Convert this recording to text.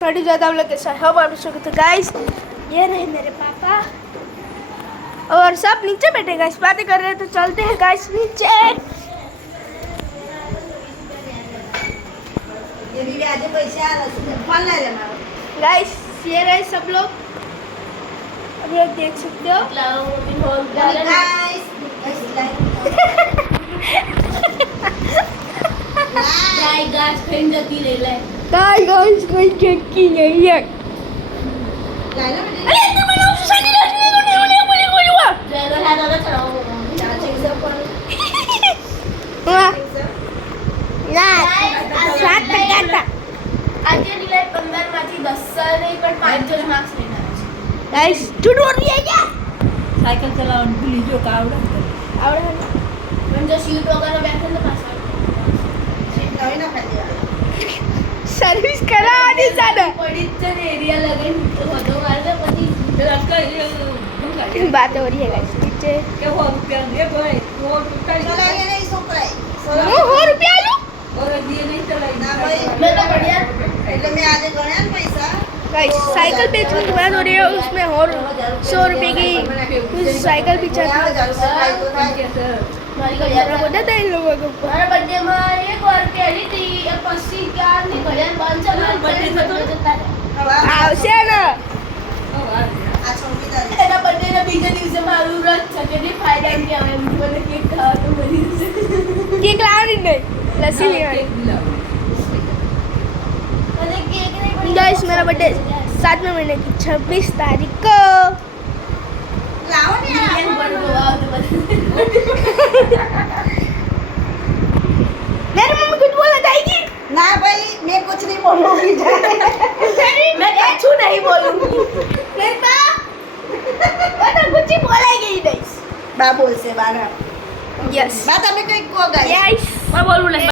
थोड़ी ज़्यादा हम लोग के साथ हम आप लोग तो गाइस ये रहे मेरे पापा और सब नीचे बैठे गाइस बातें कर रहे हैं तो चलते हैं गाइस नीचे। गाइस ये रहे सब लोग अभी आप देख सकते हो। गाइस कोई चक्की नहीं है। सायकल चलावून भुली जो का म्हणजे सीट वगैरे बैठे ना पास सीट नवी ना खाली सर्विस करा आणि जाना पडीचं एरिया लगे होतो मारले पती बात हो रही है गाइस नीचे के हो रुपया दे भाई वो चला ये नहीं सोपराय हो रुपया लो और दिए नहीं चलाई ना भाई मैं तो बढ़िया એટલે मैं आज गणया पैसा गाइस साइकिल बेचने की बात हो रही है उसमें और 100 रुपए की कुछ साइकिल बेचा बोला था इन लोगों को हमारे बर्थडे में एक और पहली थी 80 क्या नहीं घड़ियां बंद चला बर्थडे तो આવશે ને આ છોકરી એના બર્થડે ના બીજા દિવસે મારું રથ છે કે ફાયદા એમ કે આવે મને કેક ખાવા તો મળી કેક લાવવાની નહીં લસ્સી લેવાની મને केक नहीं गाइस मेरा बर्थडे 7वें महीने की 26 तारीख को लाओ मेरी मम्मी कुछ बोलना चाहेगी ना भाई मैं कुछ नहीं बोलूंगी मैं कुछ नहीं बोलूंगी मेरे बा तो कुछ ही बोलेगी ही नहीं बा बोल से बारा यस बा તમે કઈ કો ગાઈસ यस मैं बोलूं